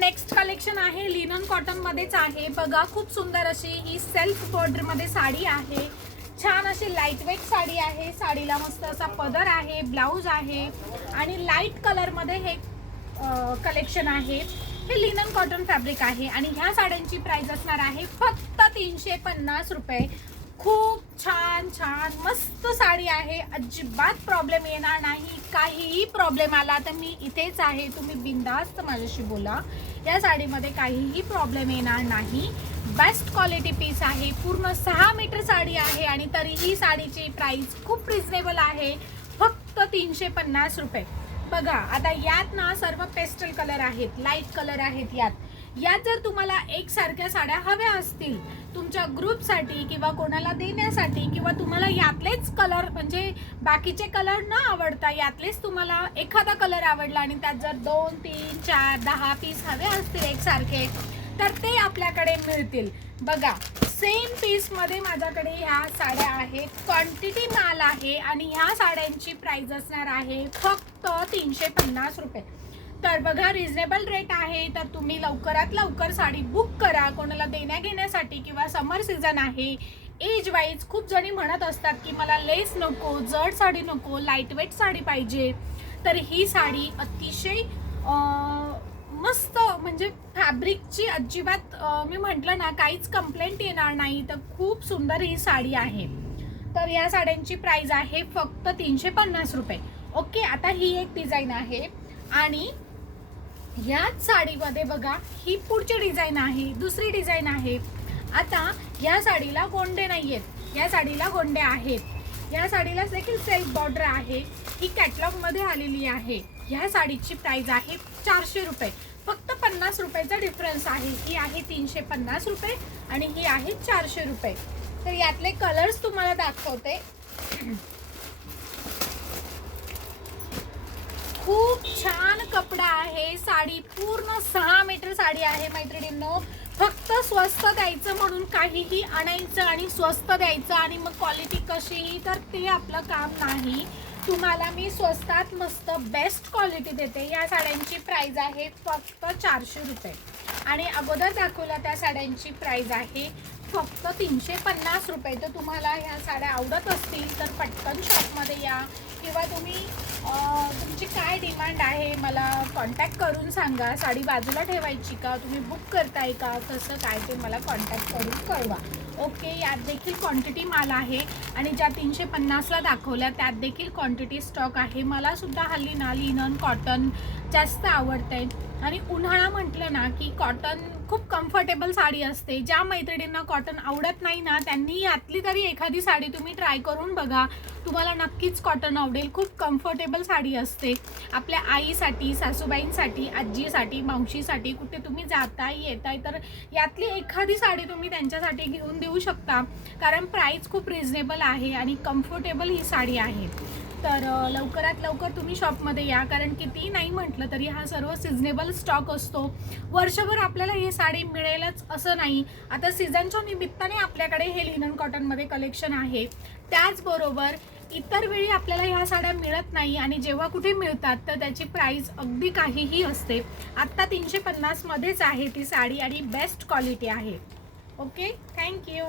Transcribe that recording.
Next collection आहे linen cotton मध्येच आहे बघा, खूप सुंदर अशी ही सेल्फ बॉर्डर मध्ये साडी आहे. छान अशी लाईट वेट साडी आहे. साडीला मस्त असा पदर आहे, ब्लाउज आहे आणि लाईट कलर मध्ये हे कलेक्शन आहे. हे लिनन कॉटन फॅब्रिक आहे आणि ह्या साड्यांची प्राइस असणार आहे फक्त 350 रुपये. खूप छान छान मस्त साडी आहे. अजिबात प्रॉब्लेम येणार नाही. काहीही प्रॉब्लेम आला तर मी इथेच आहे, तुम्ही बिनधास्त माझ्याशी बोला. या साडीमध्ये काहीही प्रॉब्लेम येणार नाही. बेस्ट क्वालिटी पीस आहे. पूर्ण 6 मीटर साडी आहे आणि तरीही साडीची प्राइस खूप रिजनेबल आहे, फक्त 350 रुपये. बघा आता यात ना सर्व पेस्टल कलर आहेत, लाईट कलर आहेत. यात जर तुम्हाला एकसारख्या साड्या हव्या असतील तुमच्या ग्रुपसाठी किंवा कोणाला देण्यासाठी, किंवा तुम्हाला यातलेच कलर म्हणजे बाकीचे कलर न आवडता यातलेच तुम्हाला एखादा कलर आवडला आणि त्यात जर 2, 3, 4, 10 पीस हवे असतील एकसारखे तर ते आपल्याकडे मिळतील. बघा सेम पीस मध्ये माझ्याकडे ह्या साड्या आहेत. क्वांटिटी माल आहे आणि ह्या साड्यांची प्राइस असणार आहे फक्त 350 रुपये. तर बघा रिजनेबल रेट आहे, तर तुम्ही लवकरात लवकर साडी बुक करा कोणाला देण्या घेण्यासाठी किंवा समर सीझन आहे. एज वाईज खूप जणी म्हणत असतात की मला लेस नको, जड साडी नको, लाईट वेट साडी पाहिजे. तर ही साडी अतिशय मस्त म्हणजे फॅब्रिकची अजिबात मी म्हटलं ना काहीच कंप्लेंट येणार नाही. तर खूप सुंदर ही साडी आहे. तर या साड्यांची प्राइस आहे फक्त 350 रुपये. ओके, आता ही एक डिझाईन आहे आणि याच साडीमध्ये बघा ही पुढची डिझाईन आहे, दुसरी डिझाईन आहे. आता या साडीला गोंडे नाहीयेत, या साडीला गोंडे आहेत. या साडीला देखील सेल्फ बॉर्डर आहे. ही कॅटलॉग मध्ये आलेली आहे. ह्या साडीची प्राइस आहे 400 रुपये. फक्त 50 रुपयाचा डिफरन्स आहे. ही आहे 350 रुपये आणि ही आहे 400 रुपये. तर यातले कलर्स तुम्हाला दाखवते. खूप छान कपडा आहे. साडी पूर्ण 6 मीटर साडी आहे मैत्रिणींनो. फक्त स्वस्त द्यायचं म्हणून काहीही आणायचं आणि स्वस्त द्यायचं आणि मग क्वालिटी कशीही, तर ते आपलं काम नाही. तुम्हाला मी स्वस्तात मस्त बेस्ट क्वालिटी देते. या साड्यांची प्राइस आहे फक्त 400 रुपये आणि अगोदर दाखवल्या त्या साड्यांची प्राइस आहे फक्त 350 रुपये. तर तुम्हाला ह्या साड्या आवडत असतील तर पटकन शॉपमध्ये या किंवा तुम्ही तुमची काय डिमांड आहे मला कॉन्टॅक्ट करून सांगा. साडी बाजूला ठेवायची का, तुम्ही बुक करताय का, कसं काय ते मला कॉन्टॅक्ट करून कळवा. ओके, यात देखील क्वांटिटी माल आहे आणि ज्या 350ला दाखवल्या त्यात देखील क्वांटिटी स्टॉक आहे. मला सुद्धा हल्ली ना लिनन कॉटन जास्त आवडते आणि उन्हाळा म्हटलं ना की कॉटन खूप कम्फर्टेबल साडी असते. ज्या मैत्रिणींना कॉटन आवडत नाही ना त्यांनी यातली तरी एखादी साडी तुम्ही ट्राय करून बघा, तुम्हाला नक्कीच कॉटन आवडेल. खूप कम्फर्टेबल साडी असते. आपल्या आईसाठी, सासूबाईंसाठी, आजीसाठी, मावशीसाठी कुठे तुम्ही जाताय येताय तर यातली एखादी साडी तुम्ही त्यांच्यासाठी घेऊन देऊ शकता, कारण प्राइस खूप रिजनेबल आहे आणि कम्फर्टेबल ही साडी आहे. तर लवकरात लवकर तुम्ही शॉपमध्ये या, कारण किती नाही म्हटलं तरी हा सर्व सिजनेबल स्टॉक असतो. वर्षभर आपल्याला ही साडी मिळेलच असं नाही. आता सीझनच्या निमित्ताने आपल्याकडे हे लिनन कॉटनमध्ये कलेक्शन आहे. त्याचबरोबर इतर वेळी आपल्याला ह्या साड्या मिळत नाही आणि जेव्हा कुठे मिळतात तर त्याची प्राइस अगदी काहीही असते. आत्ता 350 मध्येच आहे ती साडी आणि बेस्ट क्वालिटी आहे. Okay, thank you.